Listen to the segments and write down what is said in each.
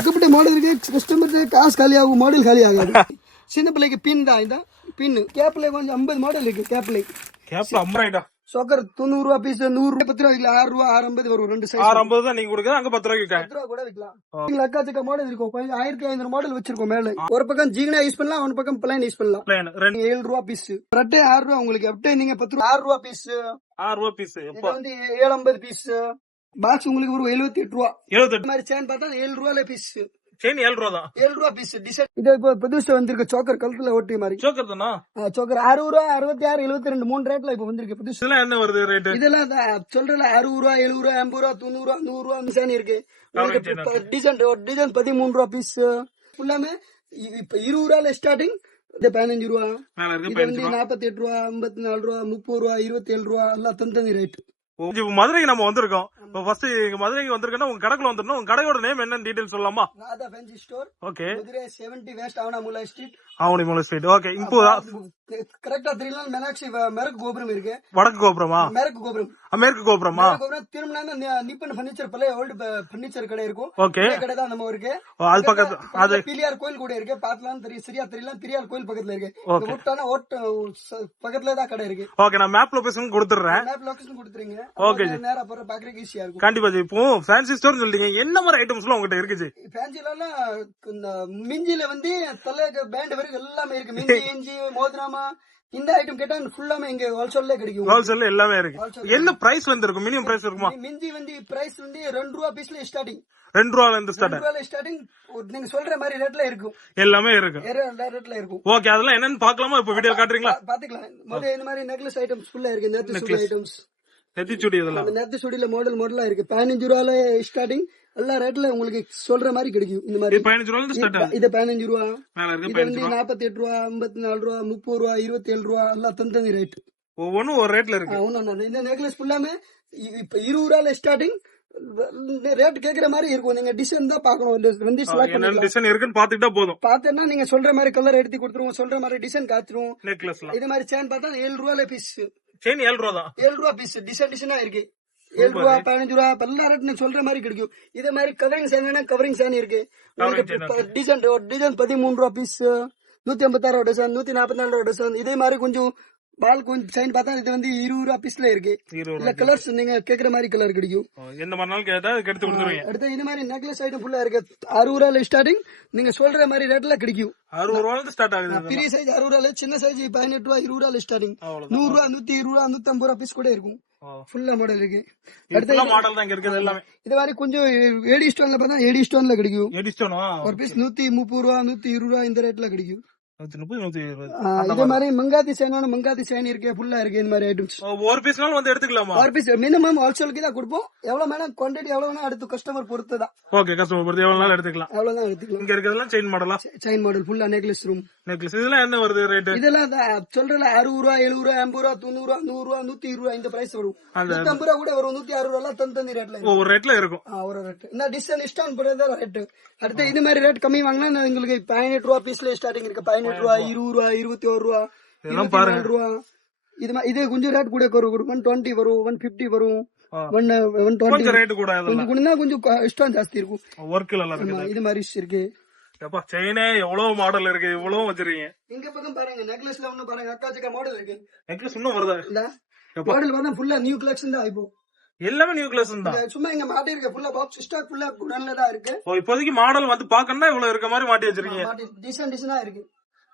ஏகப்பட்ட மாடல் இருக்கு கஸ்டமர் காசு காலி ஆகும் மாடல் காலி ஆகாது சின்ன பிள்ளைக்கு பின் தான் இதான் பின் கேப்ல கொஞ்சம் ஐம்பது மாடல் இருக்கு கேப்ல கேப்ல ஐம்பதாயிட்டா சொக்கர் தொண்ணூறு ரூபா பீஸ் நூறு பத்து ரூபா விற்கலாம் ஆறு ரூபா ஆறு ஐம்பது வரும் ரெண்டு சைஸ் ஆறு ஐம்பது தான் நீங்க கொடுக்குறது அங்க பத்து ரூபாய்க்கு. பத்து ரூபா கூட விற்கலாம் நீங்க அக்காச்சக்க மாடல் இருக்கும். கொஞ்சம் ஆயிரத்தி ஐநூறு மாடல் வச்சிருக்கோம் மேல. ஒரு பக்கம் ஜீகனா யூஸ் பண்ணலாம் ஒரு பக்கம் பிளைன் யூஸ் பண்ணலாம். ரெண்டு. ஏழு ரூபா பீஸ் ரெட்டை ஆறு ரூபா உங்களுக்கு அப்படியே நீங்க பத்து ரூபா. ஆறு ரூபா பீஸ் ஆறு ரூபா பீஸ் வந்து ஏழு ஐம்பது பீஸ் பாக்ஸ் உங்களுக்கு ஒரு எழுபத்தி எட்டு ரூபா. எழுபத்தெட்டு இந்த மாதிரி சேன் பார்த்தா ஏழு ரூபால பீஸ் செயின் ஏழு ரூபா தான். ஏழு ரூபா பீஸ் டிசைன் இது இப்போ புதுசா வந்திருக்கு. சோக்கர் கழுத்துல ஒட்டி மாதிரி. சோக்கர் தானா? சோக்கர் அறுபது ரூபா அறுபத்தி ஆறு எழுபத்தி ரெண்டு மூணு ரேட்ல இப்போ வந்திருக்கு. புதுசு. இதெல்லாம் என்ன வருது ரேட்டு இதெல்லாம் இந்த சொல்றல அறுபது ரூபா எழுபது ரூபா எண்பது ரூபா தொண்ணூறு ரூபா நூறு ரூபா சேனி இருக்கு. டிசைன் டிசைன் பதிமூணு ரூபா பீஸ் ஃபுல்லாமே இப்ப இருபது ரூபால ஸ்டார்டிங் இது பதினஞ்சு ரூபா. இது வந்து நாற்பத்தி எட்டு ரூபா ஐம்பத்தி நாலு ரூபா முப்பது ரூபா இருபத்தி ஏழு ரூபா எல்லாம் தனித்தனி ரேட் இப்ப மதுரைக்கு நம்ம வந்திருக்கோம். இப்போ ஃபர்ஸ்ட் இங்க மதுரைக்கு வந்திருக்கோம்னா உங்க கடைக்குள்ள வந்துடணும். உங்க கடையோட நேம் என்னன்னு டீடைல் சொல்லலாமா? Natha fancy store okay Madurai seventy west Avanimoola street Avani Moolai street okay இப்போ கரெக்டா தெரியல மீனாட்சி மேற்கு கோபுரம் இருக்கு. வடக்கு கோபுரமா? மேற்கு கோபுரம். மேற்கு கோபுரமா? கோபுரம் திரும்பினா நிப்பன் பர்னிச்சர் பழைய ஓல்டு பர்னிச்சர் கடை இருக்கும். ஓகே. கடை தான் நம்ம இருக்கு அது பக்கத்து அது பிள்ளையார் கோயில் கூட இருக்கு. பாத்துலாம் தெரியும் சரியா தெரியல பெரியார் கோயில் பக்கத்துல இருக்கு. ஓட்டான ஓட்ட பக்கத்துல தான் கடை இருக்கு. ஓகே நான் மேப் லொகேஷன் கொடுத்துறேன் மேப் லொகேஷன் Okay, அப்ப நேரா போற பாக்குறதுக்கு ஈஸியா இருக்கும். கண்டிப்பா இப்போ ஃபேன்சி ஸ்டோர் சொல்லிட்டீங்க. என்ன மாதிரி ஐட்டம்ஸ்லாம் உங்ககிட்ட இருக்கு ஜி? ஃபேன்சில எல்லாம் இந்த மிஞ்சில வந்து தலை பேண்ட் வரைக்கும் எல்லாமே இருக்கு. மிஞ்சி இஞ்சி மோதிராமா இந்த ஐட்டம் கேட்டா ஃபுல்லாமே இங்க ஹோல்சேல்ல கிடைக்கும். ஹோல்சேல் எல்லாமே இருக்கு. என்ன பிரைஸ் வந்து இருக்கும் மினிமம் பிரைஸ் இருக்குமா மிஞ்சி வந்து பிரைஸ் வந்து ரெண்டு ரூபா பீஸ்ல ஸ்டார்டிங் ரெண்டு ரூபால இருந்து ஸ்டார்ட் ரெண்டு ரூபால ஸ்டார்டிங் நீங்க சொல்ற மாதிரி ரேட்ல இருக்கும். எல்லாமே இருக்கு. வேற ரேட்ல இருக்கும். ஓகே அதெல்லாம் என்னன்னு பார்க்கலாமா? இப்போ வீடியோ காட்டுறீங்களா? பாத்துக்கலாம். முதல்ல இந்த மாதிரி நெக்லஸ் ஐட்டம்ஸ் ஃபுல்லா இருக்கு. சுடி ஐட்டம்ஸ் நெத்திச்சுடி இதெல்லாம். அந்த நேத்து சுடியில மாடல் மாடலா இருக்கு. பதினஞ்சு ரூபால ஸ்டார்டிங் எல்லா ரேட்ல உங்களுக்கு சொல்ற மாதிரி கிடைக்கும். இந்த மாதிரி. பதினஞ்சு இருந்து ஸ்டார்ட் இது பதினஞ்சு ரூபா. இது வந்து நாற்பத்தி எட்டு ரூபா ஐம்பத்தி நாலு ரூபா முப்பது ரூபா இருபத்தி ஏழு ரூபா எல்லாம் தனித்தனி ரேட் ஒவ்வொன்றும் ஒரு ரேட்ல இருக்கு. ஒன்னும் இந்த நெக்லஸ் ஃபுல்லாமே இப்ப இருபது ரூபால ஸ்டார்டிங் ரேட் கேக்குற மாதிரி இருக்கும். நீங்க டிசைன் தான் பாக்கணும் வந்து செலக்ட் டிசைன் இருக்குன்னு பாத்துக்கிட்டா போதும். பார்த்தேன்னா நீங்க சொல்ற மாதிரி கலர் எடுத்து கொடுத்துருவோம். சொல்ற மாதிரி டிசைன் காத்துருவோம் இது மாதிரி சேன் பார்த்தா ஏழு ரூபால பீஸ் செயின் ஏழு ரூபா தான் ஏழு ரூபா பீஸ் டிசைன் டிசைனா இருக்கு. ஏழு ரூபா பதினஞ்சு ரூபா எல்லா ரேட் நீங்க சொல்ற மாதிரி கிடைக்கும். இதே மாதிரி கவரிங் சேனா கவரிங் சேன் இருக்கு. டிசைன் டிசைன் பதிமூணு ரூபா பீஸ் நூத்தி ஐம்பத்தாறு ரூபா டிசைன் நூத்தி நாற்பத்தி நாலு ரூபா டிசைன் இதே மாதிரி கொஞ்சம் பால் கொஞ்சம் சைன் பார்த்தா இது வந்து இருபது ரூபா பீஸ்ல இருக்கு. இல்ல கலர்ஸ் நீங்க கேக்குற மாதிரி கலர் கிடைக்கும். எந்த மாதிரி கேட்டா எடுத்து கொடுத்துருவீங்க. அடுத்து இது மாதிரி நெக்லஸ் ஐட்டம் ஃபுல்லா இருக்கு. அறுபது ரூபால ஸ்டார்டிங் நீங்க சொல்ற மாதிரி ரேட்ல கிடைக்கும். அறுபது ரூபால ஸ்டார்ட் ஆகுது பெரிய சைஸ் அறுபது ரூபால சின்ன சைஸ் பதினெட்டு ரூபா இருபது ரூபால ஸ்டார்டிங் நூறு ரூபா நூத்தி இருபது ரூபா நூத்தி ஐம்பது ரூபா பீஸ் கூட இருக்கும். ஃபுல்லா மாடல் இருக்கு. அடுத்து மாடல் தான் இருக்குது எல்லாமே. இது மாதிரி கொஞ்சம் ஏடி ஸ்டோன்ல பார்த்தா ஏடி ஸ்டோன்ல கிடைக்கும். எடிஸ்டோனா ஒரு பீஸ் நூத்தி முப்பது ரூபா நூத்தி இருபது ரூபா இந்த ரேட்ல கிடைக்கும். இதே மாதிரி. மங்காத்தி சேனான மங்காத்தி சேன் இருக்கு ஃபுல்லா இருக்கு இந்த மாதிரி ஐட்டம்ஸ் ஒரு பீஸ்னாலும் வந்து எடுத்துக்கலாமா? ஒரு பீஸ் மினிமம் ஹோல்சேலுக்கு தான் கொடுப்போம். எவ்வளவு வேணா குவான்டிட்டி எவ்வளவு வேணா அடுத்து கஸ்டமர் பொறுத்து தான். ஓகே கஸ்டமர் பொறுத்து எவ்வளவு நாள் எடுத்துக்கலாம். எவ்வளவுதான் எடுத்துக்கலாம். இங்க இருக்கிறதெல்லாம் செயின் மாடலா செயின் மாடல் ஃபுல்லா நெக்லஸ் ரூம் நெக்லஸ் இதெல்லாம் என்ன வருது இதெல்லாம் தான் சொல்றல அறுபது ரூபா எழுபது ரூபா எண்பது ரூபா தொண்ணூறு ரூபா நூறு ரூபா நூத்தி இருபது ரூபா இந்த பிரைஸ் வரும். நூத்தி ரூபா கூட வரும் நூத்தி அறுபது ரூபா தனி தனி ரேட்ல ஒவ்வொரு ரேட்ல இருக்கும். ஒரு ரேட் இந்த டிஸ்டன்ஸ் இஷ்டம் போடுறது ரேட் அடுத்து இது மாதிரி ரேட் கம்மி வாங்கினா நான் உங்களுக்கு பதினெட்டு ரூபா பீஸ்ல ஸ்டார்டிங் இருக்கு பதினெட்டு ரூபா இருபது ரூபா இருபத்தி ஒரு ரூபா இதெல்லாம் பாருங்க. ரூபா. இது இது கொஞ்சம் ரேட் கூட வரும் ஒன் டுவெண்ட்டி வரும் ஒன் பிப்டி வரும். ஆ. ஒன் ஒன் டுவெண்ட்டி ரேட்டு கூட கொஞ்சம் கூட கொஞ்சம் இஷ்டம் ஜாஸ்தி இருக்கும். ஒர்க் எல்லாம் இது மாதிரி இருக்கு. எப்பா செயினே எவ்வளவு மாடல் இருக்கு இவ்வளவு வச்சிருக்கீங்க. இங்க பக்கம் பாருங்க நெக்லஸ்ல ஒண்ணு பாருங்க அக்காச்சிக்கா மாடல் இருக்கு. நெக்லஸ் இன்னும் வருதா? மாடல் பார்த்தா ஃபுல்லா நியூ கலெக்ஷன் தான் இப்போ. எல்லாமே நியூ கிளாஸ் தான். சும்மா இங்க மாட்டி இருக்க ஃபுல்லா பாக்ஸ் ஸ்டாக் ஃபுல்லா குடன்ல தான் இருக்கு. இப்போதைக்கு மாடல் வந்து பாக்கணும்னா இவ்வளவு இருக்க மாதிரி மாட்டி வச்சிருக்கீங்க. டிசைன் டிசைனா இருக்கு.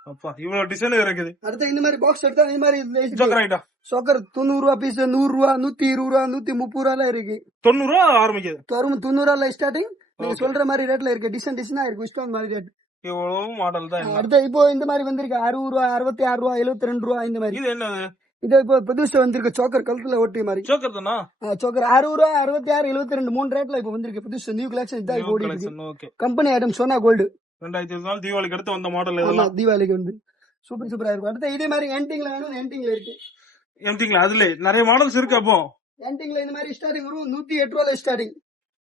அப்பா இவ்வளவு டிசைன் இருக்குது அடுத்து இந்த மாதிரி பாக்ஸ் எடுத்தா இந்த மாதிரி ஜோக்கர் சொக்கர் தொண்ணூறு ரூபா பீஸ் நூறு ரூபா நூத்தி இருபது ரூபா நூத்தி முப்பது ரூபால இருக்கு. தொண்ணூறு ரூபா ஆரம்பிக்குது. தொண்ணூறு ரூபால ஸ்டார்டிங் நீங்க சொல்ற மாதிரி ரேட்ல இருக்கு. டிசைன் டிசைனா இருக்கு. இஷ்டம் மாதிரி ரேட் இவ்வளவு மாடல் தான். அடுத்து இப்போ இந்த மாதிரி வந்திருக்கு. அறுபது ரூபா அறுபத்தி ஆறு ரூபா எழுபத்தி ரெண்டு ரூபா இந்த மாதிரி. இது என்னது? இது இப்போ புதுசு வந்திருக்கு. சோக்கர் கழுத்துல ஒட்டி மாதிரி. ஜோக்கர் தானா? சோக்கர் அறுபது ரூபா அறுபத்தி ஆறு எழுபத்தி ரெண்டு மூணு ரேட்ல இப்போ வந்திருக்கு. புதுசு நியூ கலெக்ஷன் இதான் கம்பெனி ஐட்டம் சோனா கோல்டு ரெண்டாயிரத்தி இருபத்தி நாலு தீபாவளிக்கு அடுத்து வந்த மாடல் இதெல்லாம். தீபாவளிக்கு வந்து சூப்பர் சூப்பரா இருக்கும். அடுத்து இதே மாதிரி என்டிங்ல வேணும் என்டிங்ல இருக்கு. எம்டிங்களா அதுல நிறைய மாடல்ஸ் இருக்கு அப்போ. என்டிங்ல இந்த மாதிரி ஸ்டார்டிங் வரும். நூத்தி எட்டு ரூபால ஸ்டார்டிங்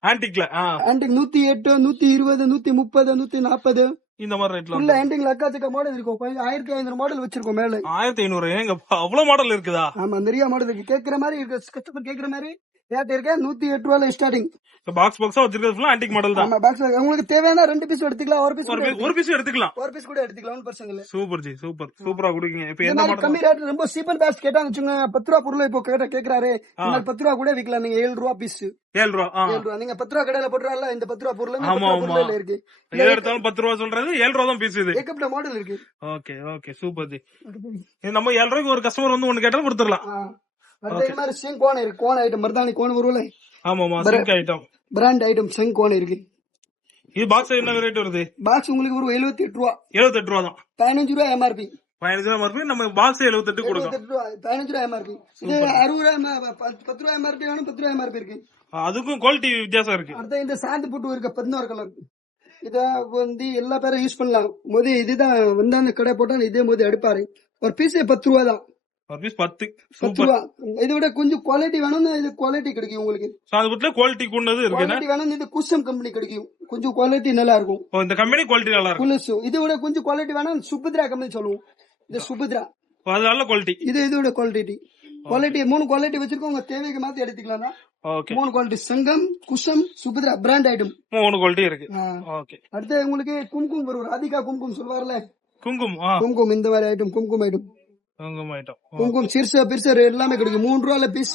ஆன்டிக்ல ஆன்டிக் நூத்தி எட்டு நூத்தி இருபது நூத்தி முப்பது நூத்தி நாற்பது. இந்த மாதிரி ரேட்ல உள்ள ஆன்டிங்ல அக்காச்சக்க மாடல் இருக்கும். ஆயிரத்தி ஐநூறு மாடல் வச்சிருக்கோம் மேல. ஆயிரத்தி ஐநூறு ஏங்க அவ்வளவு மாடல் இருக்குதா? ஆமா நிறைய மாடல் இருக்கு. கேக்குற மாதிரி இருக்கு. கஸ்டமர் கேக்குற மாதிரி ரேட் இருக்கு நூத்தி எட்டு ரூபாயில ஸ்டார்டிங் பாக்ஸ் பாக்ஸா வச்சிருக்கிறது ஃபுல்லா ஆன்டிக் மாடல் தான். பாக்ஸ் உங்களுக்கு தேவையான ரெண்டு பீஸ் எடுத்துக்கலாம். ஒரு பீஸ் ஒரு பீஸ் எடுத்துக்கலாம். ஒரு பீஸ் கூட எடுத்துக்கலாம் பிரச்சனை இல்லை. சூப்பர் ஜி சூப்பர் சூப்பரா குடுக்கீங்க இப்ப மாதிரி மாடல் கம்மி ரேட் ரொம்ப சீப் அண்ட் பேஸ்ட் கேட்டான்னு வச்சுங்க பத்து ரூபா பொருள் இப்போ கேட்ட கேக்குறாரு. மாதிரி பத்து ரூபா கூட விற்கலாம் நீங்க ஏழு ரூபா பீஸ் ஏழு ரூபா ஏழு ரூபா. நீங்க பத்து ரூபா கடையில போட்டுறால இந்த பத்து ரூபா பொருள் ஆமா, ஆமா. இருக்கு. எது எடுத்தாலும் பத்து ரூபா சொல்றது ஏழு ரூபா தான் பீஸ் இது. ஏகப்பட்ட மாடல் இருக்கு. ஓகே ஓகே சூப்பர் ஜி நம்ம ஏழு ரூபாய்க்கு ஒரு கஸ்டமர் வந்து ஒண்ணு கேட்டாலும் கொடுத்துடலாம். மாதிரி சிங் கோன் இருக்கு கோன் ஐட்டம் மருதாணி கோன் வரும்ல ஆமாமா Singh item brand item Singh cone இருக்கு. இது பாக்ஸ் என்ன ரேட் வருது? பாக்ஸ் உங்களுக்கு ஒரு எழுபத்தி எட்டு ரூபா. எழுபத்தெட்டு ரூபா தான். பதினஞ்சு ரூபா எம்ஆர்பி பதினஞ்சு ரூபா மறுபடியும் நம்ம பாக்ஸ் எழுபத்தெட்டு கொடுக்கும் எழுபத்தெட்டு ரூபா பதினஞ்சு ரூபா எம்ஆர்பி இது அறுபது ரூபா பத்து ரூபா எம்ஆர்பி வேணும் பத்து ரூபா எம்ஆர்பி இருக்கு. அதுக்கும் குவாலிட்டி வித்தியாசம் இருக்கு. அடுத்த இந்த சாந்து புட்டு இருக்க பதினோரு கலர். இத வந்து எல்லா பேரும் யூஸ் பண்ணலாம். மோதி இதுதான் வந்து அந்த கடை போட்டா இதே மோதி எடுப்பாரு. ஒரு பீஸ் பத்து ரூபா தான். ஒரு பீஸ் பத்து சூப்பர் இதை விட கொஞ்சம் குவாலிட்டி வேணும்னா இது குவாலிட்டி கிடைக்கும் உங்களுக்கு. சாந்தபுரத்துல குவாலிட்டி கூடது இருக்கு குவாலிட்டி வேணும் இது குஷம் கம்பெனி கிடைக்கும். கொஞ்சம் குவாலிட்டி நல்லா இருக்கும் இந்த கம்பெனி குவாலிட்டி நல்லா இருக்கும் புலுசு இதை விட கொஞ்சம் குவாலிட்டி வேணும் சுபத்ரா கம்பெனி சொல்லுவோம். இது சுபத்ரா ஓ, அது நல்ல குவாலிட்டி இது இதோட குவாலிட்டி குவாலிட்டி மூணு குவாலிட்டி வச்சிருக்கோம். உங்க தேவைக்கு மாத்தி எடுத்துக்கலாம் மூணு குவாலிட்டி சங்கம் குஷம் சுபத்ரா பிராண்ட் ஐட்டம் மூணு குவாலிட்டி இருக்கு. ஓகே அடுத்து உங்களுக்கு கும்கும் வரும் ராதிகா கும்கும் சொல்வார்ல குங்குமம் ஆ. கும்கும் இந்த மாதிரி ஐட்டம் கும்கும் ஐட்டம் குங்குமம் சிறுசா பெருசா எல்லாமே கிடைக்கும். மூணு ரூபால பீஸ்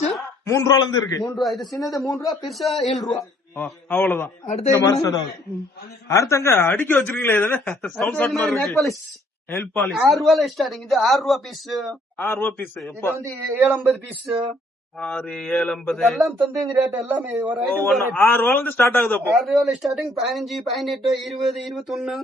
மூணு ரூபால இருந்து இருக்கு. மூணு ரூபா. இது சின்னது மூணு ரூபா பெருசா ஏழு ரூபா. அவ்வளவுதான். அடுத்து. அடுத்தங்க அடிக்க வச்சிருக்கீங்களே நெக்பாலிஸ் ஆறு ரூபால ஸ்டார்டிங் இது ஆறு ரூபா பீஸ் ஆறு ரூபா பீஸ் இது வந்து ஏழு ஐம்பது பீஸ் ஆறு ஏழு ஐம்பது. எல்லாம் தந்து இந்த ரேட் எல்லாமே ஒரு ஆறு ரூபால இருந்து ஸ்டார்ட் ஆகுது ஆறு ரூபால ஸ்டார்டிங் பதினஞ்சு பதினெட்டு இருபது இருபத்தொன்னு.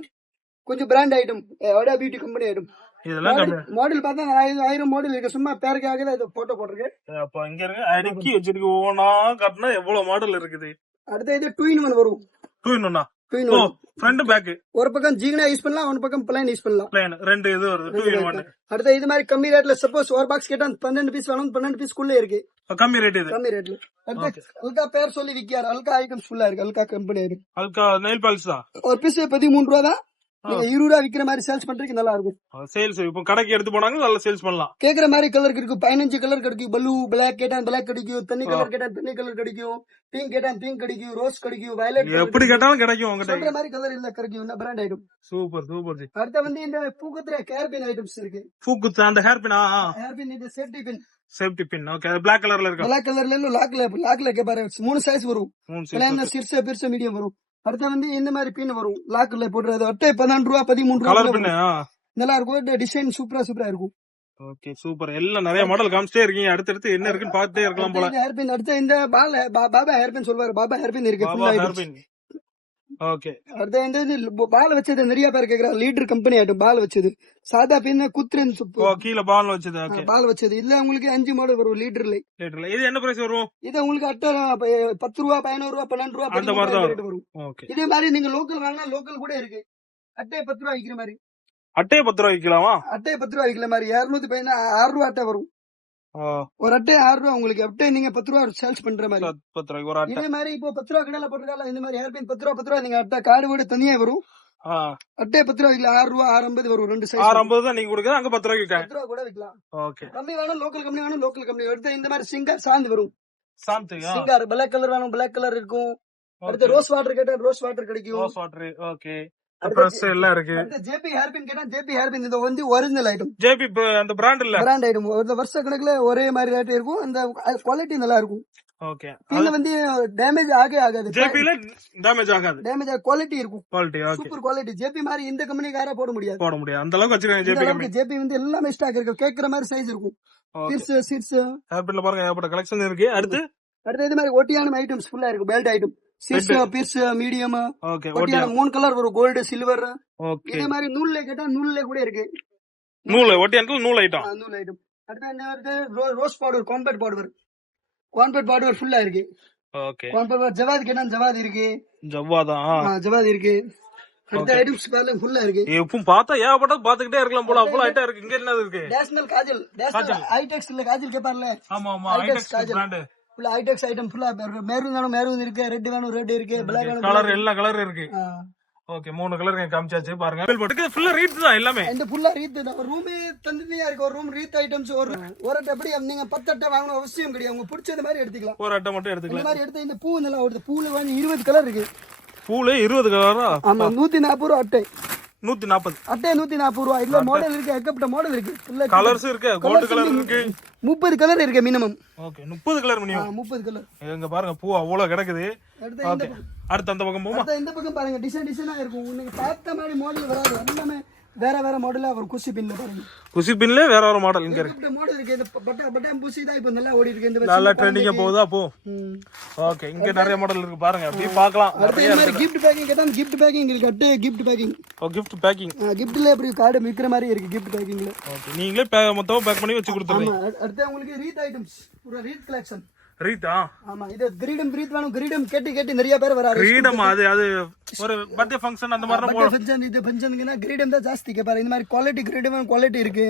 கொஞ்சம் பிராண்ட் ஐட்டம் வடா பியூட்டி கம்பெனி ஐட்டம் இதெல்லாம் மாடல் பார்த்தா ஆயிரம் மாடல் இருக்கு. சும்மா பேருக்காக தான் இதை போட்டோ போட்டிருக்கேன் அப்ப இங்க இருக்கு அடுக்கி வச்சிருக்கு. ஒவ்வொன்னா காட்டினா எவ்வளவு மாடல் இருக்குது? அடுத்த இது டூ இன் ஒன் வரும். டூ இன்னொன்னா டூ இன் ஓ ஒன் ஃப்ரண்ட் பேக் ஒரு பக்கம் ஜீகனா யூஸ் பண்ணலாம் ஒரு பக்கம் பிளைன் யூஸ் பண்ணலாம். பிளேன் ரெண்டு இது வருது. டூ இன் ஒன் அடுத்த இது மாதிரி கம்மி ரேட்ல சப்போஸ் ஒரு பாக்ஸ் கேட்டா பன்னெண்டு பீஸ் வேணும் பன்னெண்டு பீஸ் குள்ளே இருக்கு. கம்மி ரேட் இது. கம்மி ரேட்ல அடுத்து அல்கா பேர் சொல்லி விற்காரு அல்கா ஐட்டம்ஸ் ஃபுல்லா இருக்கு. அல்கா கம்பெனி இருக்கு. நெயில் தான் ஒரு பீஸ் பதிமூணு ரூபா தான் நீங்க இருபது ரூபா விக்கிற மாதிரி சேல்ஸ் பண்றதுக்கு நல்லா இருக்கும். சேல்ஸ் இப்போ கடைக்கு எடுத்து போனாங்க நல்லா சேல்ஸ் பண்ணலாம். கேக்குற மாதிரி கலர் கிடைக்கும். பதினஞ்சு கலர் கிடைக்கும். ப்ளூ பிளாக் கேட்டா பிளாக் கிடைக்கும். தண்ணி கலர் கேட்டா தண்ணி கலர் கிடைக்கும். பிங்க் கேட்டா பிங்க் கிடைக்கும். ரோஸ் கிடைக்கும். வயலட் எப்படி கேட்டாலும் கிடைக்கும் உங்ககிட்ட. சொல்ற மாதிரி கலர் இல்ல கிடைக்கும். என்ன brand item super super ji அடுத்த வந்து இந்த பூக்கத்துல கேர்பின் ஐட்டம்ஸ் இருக்கு. பூக்குத்து அந்த ஹேர் பின் ஹேர்பின் இது safety pin safety pin okay அது பிளாக் கலர்ல இருக்கு? பிளாக் கலர்ல இல்ல லாக்ல லாக்ல கேப்பாரு மூணு சைஸ் வரும். மூணு பிளான் சிறுசா பெருசா மீடியம் வரும். அடுத்து வந்து இந்த மாதிரி பின் வரும். லாக்ல போடுறது. அட்டை பதினாறு ரூபா பதிமூணு ரூபா பின். நல்லா இருக்கும். டிசைன் சூப்பரா சூப்பரா இருக்கும். ஓகே சூப்பர் எல்லாம் நிறைய மாடல் காமிச்சிட்டே இருக்கீங்க. அடுத்தடுத்து என்ன இருக்குன்னு பார்த்துட்டே இருக்கலாம் போல. ஹேர்பின் அடுத்து இந்த பால பாபா ஹேர்பின் சொல்வாரு. பாபா ஹேர்பின் இருக்கு. ஹேர். Pin okay. அடுத்து வந்து பால் வச்சது நிறைய பேர் கேக்குறாங்க. லீடர் கம்பெனி ஆயிட்டும் பால் வச்சது. சாதா பின் குத்துரன் ஓ கீழ பால் வச்சது? ஓகே. பால் வச்சது. இதுல உங்களுக்கு அஞ்சு மாடல் வரும் லீடர்ல லிட்டர்ல இது என்ன பிரைஸ் வரும்? இது உங்களுக்கு அட்டை பத்து ரூபா பதினோரு ரூபா பன்னெண்டு ரூபா அந்த மாதிரி தான் வரும். ஓகே. இதே மாதிரி நீங்க லோக்கல் வாங்கினா லோக்கல் கூட இருக்கு. அட்டை பத்து ரூபா விக்கிற மாதிரி. அட்டையை பத்து ரூபா விற்கலாமா அட்டை பத்து ரூபா விக்கிற மாதிரி. இருநூத்தி பதினா ஆறு ரூபா அட்டை வரும். ஒரு அட்டை ஆறு ரூபா உங்களுக்கு அட்டை நீங்க பத்து ரூபா சேல்ஸ் பண்ற மாதிரி. பத்து- ரூபாய்க்கு ஒரு அட்டை. இதே மாதிரி இப்போ பத்து ரூபா கடையில போட்டுருக்கால இந்த மாதிரி ஹேர்பின் பத்து ரூபா பத்து ரூபா நீங்க அட்டை கார்டு வீடு தனியா வரும். அட்டை பத்து ரூபா விக்கலாம். ஆறு ரூபா ஆறு ஐம்பது வரும். ரெண்டு சைஸ் ஆறு ஐம்பது தான் நீங்க கொடுக்குறது அங்க பத்து விற்காங்க பத்து ரூபா கூட விக்கலாம். ஓகே. கம்மி வேணும் லோக்கல் கம்பெனி வேணும் லோக்கல் கம்பெனி அடுத்து இந்த மாதிரி சிங்கார் சாந்து வரும். சிங்கார் பிளாக் கலர் வேணும் பிளாக் கலர் இருக்கும். அடுத்து ரோஸ் வாட்டர் கேட்டா ரோஸ் வாட்டர் கிடைக்கும். ரோஸ் வாட்டர் ஓகே ப்ரெஸ் எல்லாம் இருக்கு. அடுத்து ஜேபி ஹேர்பின் கேட்டா ஜேபி ஹேர்பின் இது வந்து ஒரிஜினல் ஐட்டம் ஜேபி அந்த பிராண்ட் இல்ல? பிராண்ட் ஐட்டம் ஒரு வருஷ கணக்குல ஒரே மாதிரி ரேட் இருக்கும். அந்த குவாலிட்டி நல்லா இருக்கும். ஓகே பின்ன வந்து டேமேஜ் ஆகவே ஆகாது. ஜேபில டேமேஜ் ஆகாது. டேமேஜ் குவாலிட்டி இருக்கும். Quality okay super quality JP மாதிரி இந்த கம்பெனிக்கார போட முடியாது. போட முடியாது. அந்த அளவுக்கு வச்சிருக்காங்க ஜேபி அளவுக்கு ஜேபி வந்து எல்லாமே ஸ்டாக் இருக்கு. கேக்குற மாதிரி சைஸ் இருக்கும். சிட்ஸ் சிட்ஸ் ஹேர்பின்ல பாருங்க ஏகப்பட்ட கலெக்ஷன் இருக்கு. அடுத்து? அடுத்து இது மாதிரி ஒட்டியான ஐட்டம்ஸ் ஃபுல்லா இருக்கும் பெல்ட் ஐட்டம் சிட்ஸ் பிர்ஸ் மீடியம் ஓகே மூணு கலர் வரும் கோல்டு சில்வர் ஓகே இதே மாதிரி நூல்ல கேட்டா நூல்ல கூட இருக்கு. நூல் ஒட்டியான்கள் நூல் ஐட்டம் ஆ, நூல் ஐட்டம் அடுத்து என்ன வருது? Row- rose powder compact powder compact powder ஃபுல்லா இருக்கு. ஓகே காம்பேட் பவுடர் ஜவாதி கேட்டா ஜவாதி இருக்கு. ஜவ்வாதான் ஆ, ஜவாதி இருக்கு. அடுத்த ஐட்டம்ஸ் ஃபுல்லா இருக்கு. எப்பவும் பார்த்தா ஏகப்பட்டது பாத்துக்கிட்டே இருக்கலாம் போல அவ்வளவு ஐட்டம் இருக்கு. இங்க என்னது இருக்கு? நேஷனல் காஜல். நேஷனல் ஐடெக்ஸ் இல்ல காஜல் கேப்பார்ல. ஆமா. பிராண்ட் ஃபுல்லா ஐடெக்ஸ் ஐட்டம் ஃபுல்லா மெரூன் வேணும் மெரூன் இருக்கு ரெட் வேணும் ரெட் இருக்கு பிளாக் வேணும் கலர் எல்லா கலர் இருக்கு. ஓகே மூணு கலர் காமிச்சாச்சு பாருங்க. ஃபுல்லா ரீட் தான் எல்லாமே. இந்த ஃபுல்லா ரீத் தான். ஒரு ரூமே தனித்தனியா இருக்கு ஒரு ரூம் ரீத் ஐட்டம்ஸ் ஒரு ஒரு அட்டை எப்படி நீங்க பத்து அட்டை வாங்கணும் அவசியம் கிடையாது. உங்க பிடிச்சது மாதிரி எடுத்துக்கலாம். ஒரு அட்டை மட்டும் இந்த எடுத்துக்கலாம் மாதிரி எடுத்து இந்த பூ நல்லா ஓடுது. பூல வந்து இருபது கலர் இருக்கு. பூல இருபது கலரா ஆமா நூத்தி நாற்பது ரூபா அட்டை. நூத்தி நாற்பது அட்டை நூத்தி நாற்பது ரூபா இதுல மாடல் இருக்கு? ஏகப்பட்ட மாடல் இருக்கு. ஆ கலர்ஸ் இருக்கு. கோல்டு கலர் இருக்கு. முப்பது கலர் இருக்கு மினிமம் ஓகே முப்பது கலர் மினிமம் முப்பது கலர் எங்க பாருங்க பூ அவ்வளவு கிடக்குது. அடுத்து அந்த பக்கம் போமா. இந்த பக்கம் பாருங்க. டிசைன் டிசைனா இருக்கும். நீங்க பார்த்த மாதிரி மாடல் வராது. எல்லாமே வேற வேற மாடலா வரும். குஷி பின்ல பாருங்க. குசி பின்ல வேற ஒரு மாடல் இங்க இருக்கு. மாடல் இருக்கு. இந்த பட்டா பட்டாம் பூசி தான் இப்போ நல்லா ஓடி இருக்கு. இந்த நல்லா ட்ரெண்டிங்கா போகுதா? பூ. ஓகே இங்க நிறைய மாடல் இருக்கு பாருங்க. அப்படியே பார்க்கலாம். இந்த மாதிரி கிஃப்ட் பேக்கிங் தான் கிஃப்ட் பேக்கிங் இருக்கு. அட்டு கிஃப்ட் பேக்கிங் ஓ கிஃப்ட் பேக்கிங் கிஃப்ட்ல எப்படி கார்டு விற்கிற மாதிரி இருக்கு கிஃப்ட் பேக்கிங்ல ஓகே நீங்களே மொத்தமா பேக் பண்ணி வச்சு கொடுத்துருங்க அடுத்து உங்களுக்கு ரீத் ஐட்டம்ஸ் ஒரு ரீத் கலெக்ஷன் ரீத்தா ஆமா இது கிரீடம் ரீத் வேணும் கிரீடம் கேட்டு கேட்டு நிறைய பேர் வராரு. ஃப்ரீடம் அது அது ஒரு பர்த்டே ஃபங்க்ஷன் அந்த மாதிரி பட்டை ஃபங்க்ஷன் இது ஃபங்க்ஷனுக்குன்னா கிரீடம் தான் ஜாஸ்தி கேட்பாரு இந்த மாதிரி குவாலிட்டி கிரீடம் குவாலிட்டி இருக்கு.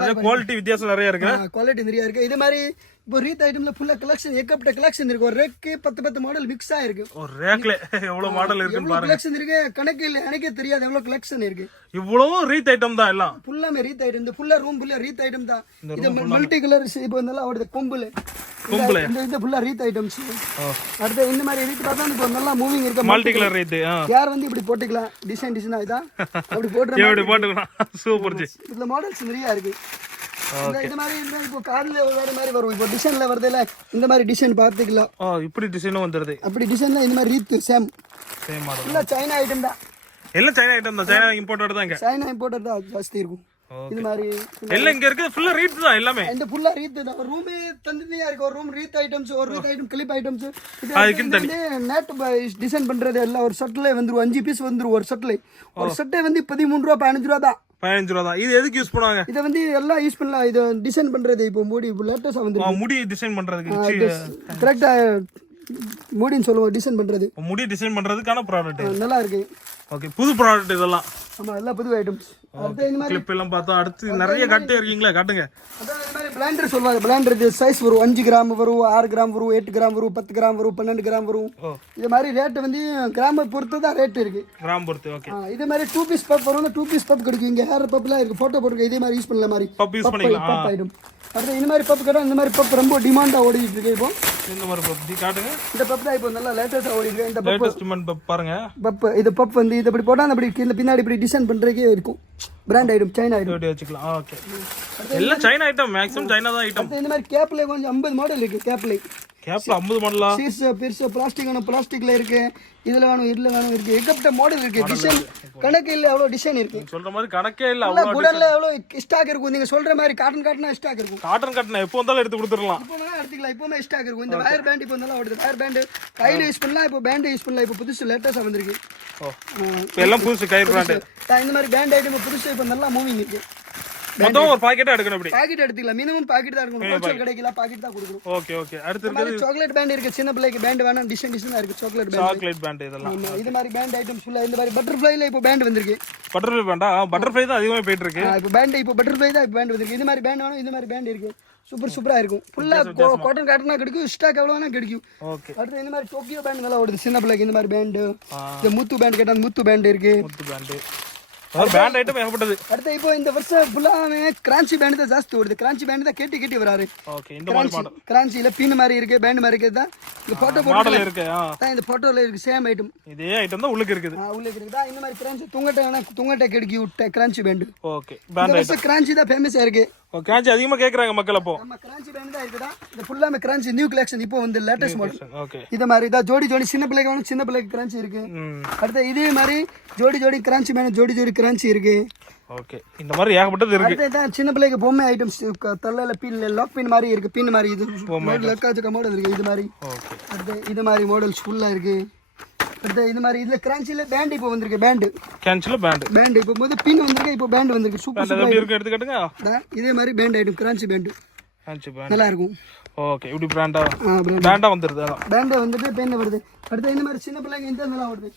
அது குவாலிட்டி வித்தியாசம் நிறைய இருக்கு. குவாலிட்டி நிறைய இருக்கு. இது மாதிரி இப்போ ரீத் ஐட்டம்ல ஃபுல்லா கலெக்ஷன் ஏகப்பட்ட கலெக்ஷன் இருக்கு. ஒரு ரேக்கு பத்து பத்து மாடல் மிக்ஸ் ஆயிருக்கு. ஒரு ரேக்ல எவ்வளவு மாடல் எவ்வளவு பாருங்க. கலெக்ஷன் இருக்கு? கணக்கு இல்லை எனக்கே தெரியாது எவ்வளவு கலெக்ஷன் இருக்கு. இவ்வளவும் ரீத் ஐட்டம் தான் எல்லாம். ஃபுல்லாமே ரீத் ஐட்டம் இந்த ஃபுல்லா ரூம் ஃபுல்லா ரீத் ஐட்டம் தான். இது மல்டி கலர் இப்போ நல்லா ஓடுது. கொம்புல. கொம்புல? இந்த இது ஃபுல்லா ரீத் ஐட்டம்ஸ் அடுத்து இந்த மாதிரி ரீத் பார்த்தா இப்போ நல்லா மூவிங் இருக்கு. மல்டி கலர் ரீத் யார் வந்து இப்படி போட்டுக்கலாம். டிசைன் டிசைனா இதான் அப்படி போட்டுற எப்படி போட்டுக்கலாம்? Super G. இதுல மாடல்ஸ் நிறைய இருக்கு. இந்த மாதிரி இப்போ கார்ல வேற மாதிரி வரும். இப்போ டிசைன்ல வருதுல இந்த மாதிரி டிசைன் பார்த்துக்கலாம். ஓ இப்படி டிசைனும் வந்துருது. அப்படி டிசைன்ல இந்த மாதிரி ரீத் சேம் சேம் மாடல் ஃபுல்லா சைனா ஐட்டம் தான். எல்லாம் சைனா ஐட்டம் தான். சைனா இம்போர்ட்டட் தான் இங்க. சைனா இம்போர்ட்டட் தான் ஜாஸ்தி இருக்கும். இது மாதிரி எல்லாம் இங்க இருக்கு ஃபுல்லா ரீட் தான் எல்லாமே. இந்த ஃபுல்லா ரீத் தான். ஒரு ரூமே தனித்தனியா இருக்கு. ஒரு ரூம் ரீத் ஐட்டம்ஸ் ஒரு wreath item clip items NAT design பண்றது எல்லாம். ஒரு ஷர்ட்ல வந்துரும். அஞ்சு பீஸ் வந்துரும் ஒரு ஷர்ட்ல ஒரு ஷர்ட்டே வந்து பதிமூணு ரூபா பதினஞ்சு ரூபா தான். பதினஞ்சு ரூபா தான். இது எதுக்கு யூஸ் பண்ணுவாங்க? இதை வந்து எல்லாம் யூஸ் பண்ணலாம். இது டிசைன் பண்றது. இப்போ மூடி இப்போ லேட்டஸ்டா வந்து முடி டிசைன் பண்றதுக்கு கரெக்டா மூடின்னு சொல்லுவோம் டிசைன் பண்றது. முடி டிசைன் பண்றதுக்கான ப்ராடக்ட் நல்லா இருக்கு. ஓகே புது ப்ராடக்ட் இதெல்லாம். ஆமா எல்லாம் புது ஐட்டம்ஸ் கிளிப் எல்லாம் பார்த்தா அடுத்து நிறைய கட்டே இருக்கீங்களா காட்டுங்க. அதான் இந்த மாதிரி பிளாண்டர் சொல்லுவாங்க. பிளாண்டர் இது சைஸ் வரும். அஞ்சு கிராம் வரும் ஆறு கிராம் வரும் எட்டு கிராம் வரும் பத்து கிராம் வரும் பன்னெண்டு கிராம் வரும். இது மாதிரி ரேட்டு வந்து கிராம பொறுத்து தான் ரேட் இருக்கு. கிராம் பொறுத்து ஓகே இது மாதிரி டூ பீஸ் பப் வரும். டூ பீஸ் பப் கிடைக்கும். இங்க ஹேர் பப்லாம் இருக்கு. போட்டோ போட்டுருக்கு இதே மாதிரி யூஸ் பண்ணல மாதிரி. பப் யூஸ் பண்ணிக்கலாம். பப் ஐட்டம் அடுத்து இந்த மாதிரி பப் கடை இந்த மாதிரி பப் ரொம்ப டிமாண்டா ஓடிட்டு இருக்கு இப்போ. இந்த மாதிரி பப்ஜி காட்டுங்க. இந்த பப் தான் இப்போ நல்லா லேட்டஸ்டா ஓடி இருக்கு. இந்த பப் பாருங்க. பப் இது பப் வந்து இது இப்படி போட்டா அப்படி கீழே பின்னாடி இப்படி டிசைன் பண்றதுக்கே இருக்கும். பிராண்ட் ஐட்டம் சைனா ஐட்டம் வச்சுக்கலாம். ஓகே எல்லாம் சைனா ஐட்டம் மேக்ஸிமம் சைனா தான் ஐட்டம் இந்த மாதிரி கேப்ல கொஞ்சம் ஐம்பது மாடல் இருக்கு கேப்ல கேப்ல 50 மாடலா? சீர்ஸ் பெருசு பிளாஸ்டிக் வேணும் பிளாஸ்டிக்ல இருக்கு. இதுல வேணும் இதுல வேணும் இருக்கு. ஏகப்பட்ட மாடல் இருக்கு. டிசைன் கணக்கு இல்ல எவ்வளவு டிசைன் இருக்கு. சொல்ற மாதிரி கணக்கே இல்ல நல்லா அவ்வளோ குடல்ல எவ்வளவு ஸ்டாக் இருக்கும்? நீங்க சொல்ற மாதிரி காட்டன் காட்டனா ஸ்டாக் இருக்கும். காட்டன் கட்டின எப்போ வந்தாலும் எடுத்து கொடுத்துடலாம். இப்போ வேணா எடுத்துக்கலாம். இப்போமே ஸ்டாக் இருக்கும். இந்த வயர் பேண்ட் இப்போ நல்லா ஓடுது. வயர் பேண்ட் கையில யூஸ் பண்ணலாம். இப்போ பேண்ட் யூஸ் பண்ணலாம். இப்போ புதுசு லேட்டஸ்டா வந்திருக்கு. எல்லாம் புதுசு கயிறு பிராண்டு ஆ, இந்த மாதிரி பேண்ட் ஐட்டம் புதுசு இப்போ நல்லா மூவிங் இருக்கு. மொத்தம் ஒரு பாக்கெட்டா எடுக்கணும் இப்படி பாக்கெட் எடுத்துக்கலாம். மினிமம் பாக்கெட் தான் இருக்கணும் ஹோல்சேல் கடைக்கெல்லாம் பாக்கெட் தான் கொடுக்குறோம் ஓகே ஓகே அடுத்து மாதிரி சாக்லேட் பேண்ட் இருக்கு. சின்ன பிள்ளைக்கு பேண்ட் வேணாம். டிசைன் டிசைனா இருக்கு. சாக்லேட் பேண்ட் சாக்லேட் பேண்ட் இதெல்லாம். இது மாதிரி பேண்ட் ஐட்டம்ஸ் ஃபுல்லா இந்த மாதிரி பட்டர்ஃப்ளைல இப்போ பேண்ட் வந்திருக்கு. பட்டர்ஃப்ளை பேண்டா பட்டர்ஃப்ளை தான் அதிகமாக போயிட்டு இருக்கு இப்போ பேண்ட் இப்போ பட்டர்ஃப்ளை தான் இப்போ பேண்ட் வந்திருக்கு. இது மாதிரி பேண்ட் வேணும் இது மாதிரி பேண்ட் இருக்கு. சூப்பர் சூப்பரா இருக்கும். ஃபுல்லா காட்டன் காட்டனா கிடைக்கும். ஸ்டாக் எவ்வளோ வேணா கிடைக்கும். ஓகே அடுத்து இந்த மாதிரி டோக்கியோ பேண்ட் நல்லா ஓடுது. சின்ன பிள்ளைக்கு இந்த மாதிரி பேண்ட் இந்த முத்து பேண்ட் கேட்டா முத்து பேண்ட் இருக்கு. முத்து பேண்டு பேண்ட் ஐட்டம் ஏகப்பட்டது. அடுத்து இப்போ இந்த வருஷம் ஃபுல்லாமே கிரான்ச்சி பேண்ட் தான் ஜாஸ்தி ஓடுது கிரான்ச்சி பேண்ட் தான் கேட்டி கேட்டி வராரு. ஓகே இந்த மாதிரி மாடல் கிரான்ச்சியில் பீன் மாதிரி இருக்கு பேண்ட் மாதிரி இருக்குது தான் இந்த போட்டோ போட்டு மாடல் இருக்கு தான் இந்த போட்டோல இருக்கு சேம் ஐட்டம் இதே ஐட்டம் தான் உள்ளுக்கு இருக்குது. உள்ள இருக்குதா. இந்த மாதிரி கிரான்ச்சி துங்கட்டை துங்கட்டை கிடைக்கி விட்ட கிரான்ச்சி பேண்ட் ஓகே பேண்ட் வருஷம் கிரான்ச்சி தான் ஃபேமஸா இருக்கு. கேட்ச் அதிகமாக கேட்குறாங்க மக்கள் அப்போ. நம்ம கிரான்ச்சி பேண்ட் தான் இருக்குதா இது ஃபுல்லாமே கிரான்ச்சி நியூ கலெக்ஷன் இப்போ வந்து லேட்டஸ்ட் மாடல் ஓகே இது மாதிரி தான் ஜோடி ஜோடி சின்ன பிள்ளைக்கு வேணும் சின்ன பிள்ளைக்கு கிரான்ச்சி இருக்கு. அடுத்து இதே மாதிரி ஜோடி ஜோடி கிரான்ச்சி மேலே ஜோடி ஜோடி கிரான்ச்சி இருக்கு. ஓகே இந்த மாதிரி ஏகப்பட்டது இருக்கு. அடுத்து சின்ன பிள்ளைக்கு பொம்மை ஐட்டம்ஸ் தள்ளையில பின் லாக் பின் மாதிரி இருக்கு. பின் மாதிரி இது லக்காச்சுக்க மாடல் இருக்கு. இது மாதிரி. அடுத்து இது மாதிரி மாடல்ஸ் ஃபுல்லா இருக்கு. அடுத்து இது மாதிரி இதுல கிரான்ச்சில பேண்ட் இப்போ வந்திருக்கு பேண்ட் கேன்சில் பேண்டு பேண்ட் இப்போ போது பின் வந்திருக்கு இப்போ பேண்ட் வந்திருக்கு. சூப்பர் பேண்ட் எப்படி இருக்கு எடுத்துக்காட்டுங்க? சூப்பர் இதே மாதிரி பேண்ட் ஐட்டம் கிரான்ச்சி பேண்ட் கேன்சி பேண்ட் நல்லா இருக்கும் ஓகே இப்படி பிராண்டா பேண்ட் பேண்டா வந்துருது அதான். பேண்ட் வந்துட்டு பென் வருது? அடுத்து இந்த மாதிரி சின்ன பிள்ளைங்க இந்த நல்லா வருது.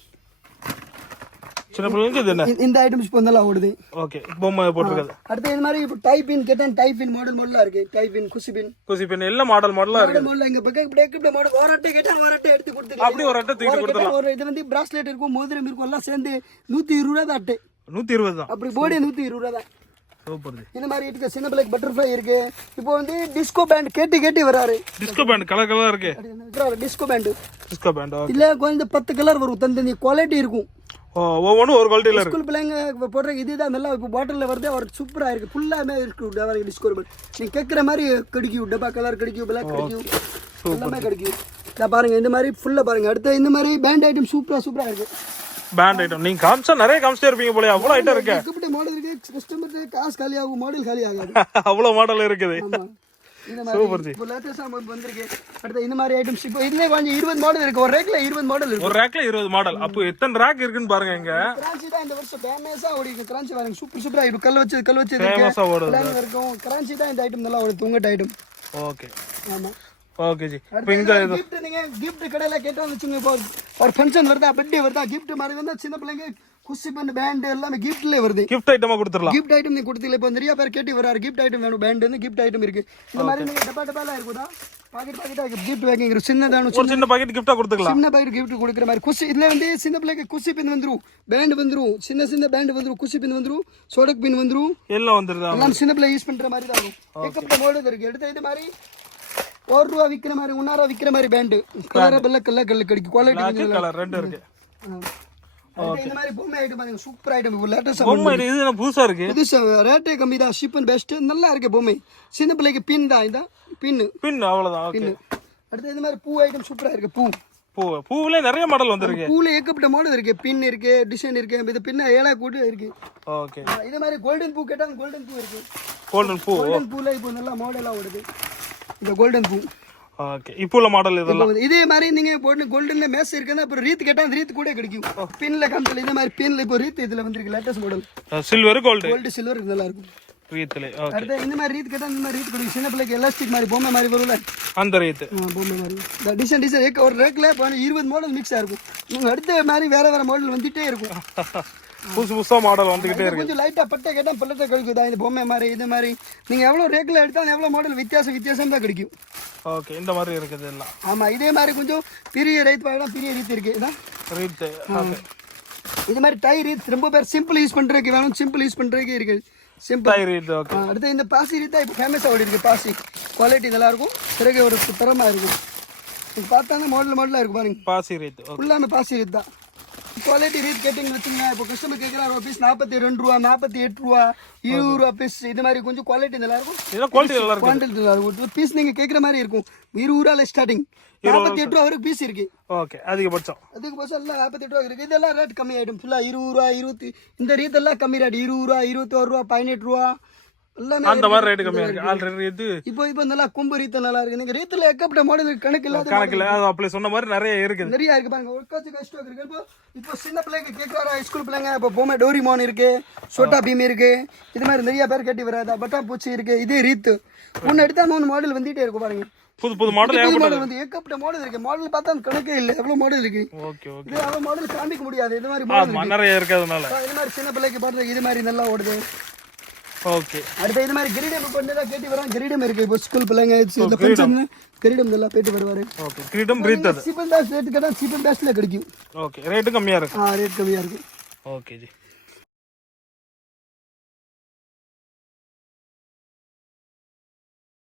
சின்ன பிள்ளைங்களுக்கு இது என்ன? இந்த- ஐட்டம்ஸ் இப்போ நல்லா ஓடுது ஓகே பொம்மை போட்டிருக்காது. அடுத்து இந்த மாதிரி இப்போ கேட்டேன் டைப்பின் மாடல் மாடலாக இருக்கு. டைப்பின் குசிபின் குசி பின் எல்லாம் மாடல் மாடலா இருக்கு. மாடல் மாடல் இங்க பக்கம் இப்படி இப்படி மாடல் ஒரு அட்டை கேட்டா ஒரு அட்டை எடுத்து கொடுத்துருக்கேன் அப்படி ஒரு அட்டை இது வந்து பிராஸ்லெட் இருக்கும் மோதிரம் இருக்கும் எல்லாம் சேர்ந்து நூத்தி இருபது ரூபா தான் அட்டை. நூத்தி இருபது தான். அப்படி போடி நூத்தி இருபது ரூபா தான் இந்த மாதிரி இருக்கு சின்ன பிள்ளைக்கு பட்டர்ஃப்ளை இருக்கு. இப்போ வந்து டிஸ்கோ பேண்ட் கேட்டி கேட்டி வராரு. டிஸ்கோ பேண்ட் கலர் கலரா இருக்கு. Disco band disco band okay இல்ல கொஞ்சம் பத்து கலர் வரும். தந்தந்தி குவாலிட்டி இருக்கும். ஒவ்வொன்றும் ஒரு குவாலிட்டியில இருக்கு. ஸ்கூல் பிள்ளைங்க இப்போ போடுற இதுதான் நல்லா இப்போ பாட்டிலில் வருது அவர் சூப்பரா இருக்கு. ஃபுல்லாமே இருக்கு டவர் டிஸ்கோ பேண்ட் நீங்க கேட்குற மாதிரி கிடைக்கும் டப்பா கலர் கிடைக்கும் பிளாக் கிடைக்கும் எல்லாமே கிடைக்கும் இதை பாருங்க இந்த மாதிரி ஃபுல்லா பாருங்க. அடுத்து இந்த மாதிரி பேண்ட் ஐட்டம் சூப்பரா சூப்பரா இருக்கு. பேண்ட் ஐட்டம் நீங்க காமிச்சா நிறைய காமிச்சிட்டே இருப்பீங்க போல அவ்வளவு ஐட்டம் இருக்கு. மாடல் இருக்கு கஸ்டமர் காசு காலி ஆகும் மாடல் காலி ஆகாது அவ்வளவு மாடல் இருக்குது. இந்த மாதிரி இப்போ லேட்டஸ்டா வந்திருக்கு. அடுத்து இந்த மாதிரி ஐட்டம்ஸ் இப்போ இதுலயே கொஞ்சம் இருபது மாடல் இருக்கு. ஒரு ரேக்ல இருபது மாடல் இருக்கு. ஒரு ரேக்ல இருபது மாடல் அப்போ எத்தனை ரேக் இருக்குன்னு பாருங்க இங்க. கிரான்ச்சி தான் இந்த வருஷம் ஃபேமஸா ஓடி இருக்கு கிரான்ச்சி பாருங்க. சூப்பர் சூப்பரா இப்போ கல் வச்சது கல் வச்சது இருக்கு. ஃபேமஸா ஓடுது. எல்லாமே இருக்கும். கிரான்ச்சி தான் இந்த ஐட்டம் நல்லா ஓடுது. உங்கட்ட ஐட்டம் ஓகே ஆமா. ஓகே ஜி. இப்போ இங்க இது கிஃப்ட் நீங்க? கிஃப்ட் கடையில கேட்டோம் வச்சுங்க இப்போ ஒரு ஃபங்க்ஷன் வருதா? பர்த்டே வருதா? கிஃப்ட் மாதிரி வந்தா சின்ன பிள்ளைங்க குஷி பண்ண பேண்ட் எல்லாமே கிஃப்ட்ல வருது. கிஃப்ட் ஐட்டமா கொடுத்துடலாம். கிஃப்ட் ஐட்டம் நீங்க கொடுத்தீங்க இப்போ நிறைய பேர் கேட்டு வராரு. கிஃப்ட் ஐட்டம் வேணும். பேண்ட் வந்து கிஃப்ட் ஐட்டம் இருக்கு. இந்த மாதிரி நீங்க டப்பா டப்பாலாம் இருக்குதா? பாக்கெட் பாக்கெட்டா கிஃப்ட் பேக்கிங் இருக்கு சின்னதான ஒரு சின்ன பாக்கெட் கிஃப்டா கொடுத்துக்கலாம். சின்ன பாக்கெட் கிஃப்ட் கொடுக்குற மாதிரி. குஷி இதுல வந்து சின்ன பிள்ளைக்கு குஷி பின் வந்துரும். பேண்ட் வந்துரும். சின்ன சின்ன பேண்ட் வந்துரும். குஷி பின் வந்துரும். சோடக் பின் வந்துரும். எல்லாம் வந்துருதா? எல்லாம் சின்ன பிள்ளை யூஸ் பண்ற மாதிரி தான் வரும் ஏகப்பட்ட மாடல் இருக்கு. எடுத்த இது மாதிரி ஒரு ரூபா விக்கிற மாதிரி ஒன்னா ரூபா விக்கிற மாதிரி பேண்ட் கலர பெல்ல கல்ல கல்லு கிடைக்கும் குவாலிட்டி கலர் ரெண்டு இருக்கு. இந்த மாதிரி பொம்மை ஐட்டம் பாருங்க சூப்பர் ஐட்டம் இப்போ லேட்டஸ்ட் பொம்மை இது என்ன புதுசா இருக்கு? புதுசா ரேட்டே கம்மி தான் ஷிப் அண்ட் பெஸ்ட் நல்லா இருக்கு பொம்மை. சின்ன பிள்ளைக்கு பின் தான் இதான் பின்னு பின் அவ்வளவுதான் ஓகே அடுத்து இந்த மாதிரி பூ ஐட்டம் சூப்பரா இருக்கு பூ. பூ. பூவுல நிறைய மாடல் வந்திருக்கு. பூல ஏகப்பட்ட மாடல் இருக்கு. பின் இருக்கு டிசைன் இருக்கு இது பின்ன ஏழா கூட்டு இருக்கு. ஓகே இது மாதிரி கோல்டன் பூ கேட்டா கோல்டன் பூ இருக்கு. கோல்டன் பூ கோல்டன் பூல இப்போ நல்லா மாடலா ஓடுது. இந்த கோல்டன் பூ. ஓகே இப்போ உள்ள மாடல் இதெல்லாம்? இதே மாதிரி நீங்க போட்டு கோல்டன்ல மேஸ் இருக்குன்னா அப்புறம் ரீத் கேட்டா அந்த ரீத் கூட கிடைக்கும். பின்ல காமிச்சல இந்த மாதிரி பின்ல இப்போ ரீத் இதுல வந்திருக்கு latest model silver gold gold silver நல்லா இருக்கும். ரீத்துல ஓகே அடுத்து இந்த மாதிரி ரீத் கேட்டா இந்த மாதிரி ரீத் கிடைக்கும் சின்ன பிள்ளைக்கு எலாஸ்டிக் மாதிரி பொம்மை மாதிரி வரும்ல? அந்த ரீத்து ஆ, பொம்மை மாதிரி. இந்த டிசைன் டிசைன் ஒரு ரேக்ல இருபது மாடல் மிக்ஸ் ஆயிருக்கும் நீங்க அடுத்த மாதிரி வேற வேற மாடல் வந்துட்டே இருக்கும். புதுசு புதுசா மாடல் வந்துகிட்டே இது இருக்கு கொஞ்சம் லைட்டா பட்டை கேட்டா பல்லட்ட கிடைக்குதா இந்த பொம்மை மாதிரி இது மாதிரி. நீங்க எவ்வளவு ரேக்ல எடுத்தாலும் எவ்வளவு மாடல் வித்தியாசம் வித்தியாசம் தான் கிடைக்கும். ஓகே இந்த மாதிரி இருக்குது எல்லாம். ஆமா இதே மாதிரி கொஞ்சம் பெரிய ரைத் வாங்கினா பெரிய ரீத் இருக்கு. இதான் ரீத்து இது மாதிரி டை ரீத் ரொம்ப பேர் சிம்பிள் யூஸ் பண்றதுக்கு வேணும் சிம்பிள் யூஸ் பண்றதுக்கு இருக்கு. சிம்பிள் டை ரீத்து ஓகே அடுத்து இந்த பாசி ரீத் தான் இப்போ ஃபேமஸாக ஓடி இருக்கு. பாசி. குவாலிட்டி நல்லா இருக்கும். பிறகு ஒரு தரமா இருக்கும். இது பார்த்தாங்க மாடல் மாடலாக இருக்கு பாருங்க. பாசி ரீத்து ஓகே ஃபுல்லாமே பாசி ரீத் தான். குவாலிட்டி ரீத் கேட்டிங்க வச்சுங்க இப்போ கஸ்டமர் கேட்குறாரு பீஸ் நாற்பத்தி ரெண்டு ரூபா நாற்பத்தி எட்டு ரூபா இருபது ரூபா பீஸ் இது மாதிரி கொஞ்சம் குவாலிட்டி நல்லா இருக்கும். இதெல்லாம் குவாலிட்டி நல்லா இருக்கும். பீஸ் நீங்கள் கேட்குற மாதிரி இருக்கும். இருபது ரூபாயில் ஸ்டார்டிங் நாற்பத்தி எட்டு ரூபா வரைக்கும் பீஸ் இருக்கு. ஓகே அதிகபட்சம். பஸ் எல்லாம் நாற்பத்தி எட்டு ரூபா இருக்கு. இதெல்லாம் ரேட் கம்மி ஆயிடும் ஃபுல்லாக இருபது ரூபா இருபத்தி இந்த ரீத் எல்லாம் கம்மி ரேட் இருபது ரூபா இருபத்தோரு ரூபா பதினெட்டு ரூபா. அந்த மாதிரி ரேட்டு கம்மியா இருக்கு. ஆல்ரெடி இது. இப்போ இப்போ நல்லா கொம்பு ரீத்து நல்லா இருக்கு. நீங்க ரீத்துல ஏகப்பட்ட மாடல் கணக்கு இல்லாத அது அப்படி சொன்ன மாதிரி நிறைய இருக்குது. நிறைய இருக்கு பாருங்க. கஷ்டம் இருக்கு. இப்போ இப்போ சின்ன பிள்ளைங்க கேட்கறாரு ஸ்கூல் பிள்ளைங்க. இப்போ பொம்மை டோரிமான் இருக்கு. சோட்டா பீம் இருக்கு. இது மாதிரி நிறைய பேர் கேட்டி வராது பட்டா பூச்சி இருக்கு. இதே ரீத்து. ஒன்னு எடுத்தா மூணு மாடல் வந்துட்டே இருக்கும் பாருங்க. புது புது மாடல் மாடல் வந்து ஏகப்பட்ட மாடல் இருக்கு. மாடல் பார்த்தா கணக்கே இல்லை. எவ்வளவு மாடல் இருக்கு. Okay okay. இது அவ்வளவு மாடல் காமிக்க முடியாது. இது மாதிரி மாடல் நிறைய இது மாதிரி சின்ன பிள்ளைக்கு பாருங்க. இது மாதிரி நல்லா ஓடுது. ஓகே. அடுத்து இது மாதிரி கிரீடம் இப்போ கொஞ்சம் கேட்டு வரோம் கிரீடம் இருக்கு. இப்போ ஸ்கூல் பிள்ளைங்க இந்த ஃபங்க்ஷன் கிரீடம் நல்லா போயிட்டு வருவாரு. ஓகே. கிரீடம் ரீத் அது சீப்பன் பேஸ்ட் ரேட் கேட்டால் சீப்பன் பேஸ்ட்ல கிடைக்கும். ஓகே. ரேட்டு கம்மியா இருக்கு. ஆ ரேட் கம்மியா இருக்கு. Okay G.